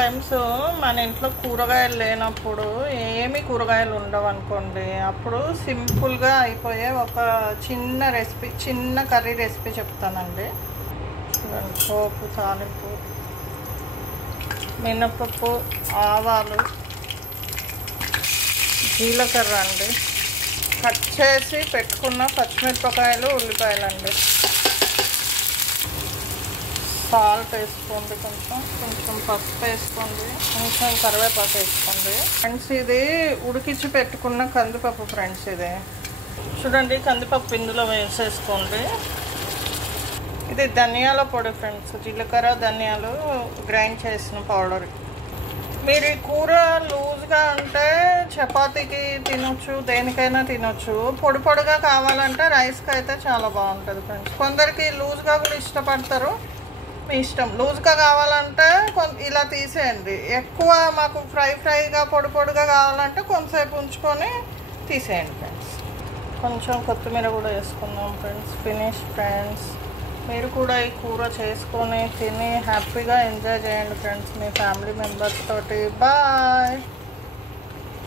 Times మన ఇంట్లో కూరగాయలు లేనప్పుడు ఏమి కూరగాయలు ఉండవు అనుకోండి, అప్పుడు సింపుల్గా అయిపోయే ఒక చిన్న రెసిపీ, చిన్న కర్రీ రెసిపీ చెప్తానండి. పోపు, తాలింపు, మినపప్పు, ఆవాలు, జీలకర్ర అండి, కట్ చేసి పెట్టుకున్న పచ్చిమిరపకాయలు, ఉల్లిపాయలు అండి, సాల్ట్ వేసుకోండి, కొంచెం పసుపు వేసుకోండి, కొంచెం కరివేపాకు వేసుకోండి. ఫ్రెండ్స్ ఇది ఉడికించి పెట్టుకున్న కందిపప్పు ఫ్రెండ్స్. ఇది చూడండి, కందిపప్పు ఇందులో వేసేసుకోండి. ఇది ధనియాల పొడి ఫ్రెండ్స్, జీలకర్ర ధనియాలు గ్రైండ్ చేసిన పౌడర్. మీరు ఈ కూర లూజ్గా అంటే చపాతీకి తినొచ్చు, దేనికైనా తినొచ్చు. పొడి పొడిగా కావాలంటే రైస్కి అయితే చాలా బాగుంటుంది ఫ్రెండ్స్. కొందరికి లూజ్గా కూడా ఇష్టపడతారు, మీ ఇష్టం. లూజ్గా కావాలంటే ఇలా తీసేయండి. ఎక్కువ మాకు ఫ్రైగా పొడి పొడిగా కావాలంటే కొంతసేపు ఉంచుకొని తీసేయండి ఫ్రెండ్స్. కొంచెం కొత్తిమీర కూడా వేసుకుందాం ఫ్రెండ్స్. Finish friends. మీరు కూడా ఈ కూర చేసుకొని తిని హ్యాపీగా ఎంజాయ్ చేయండి ఫ్రెండ్స్ మీ ఫ్యామిలీ మెంబర్స్ తోటి. బాయ్.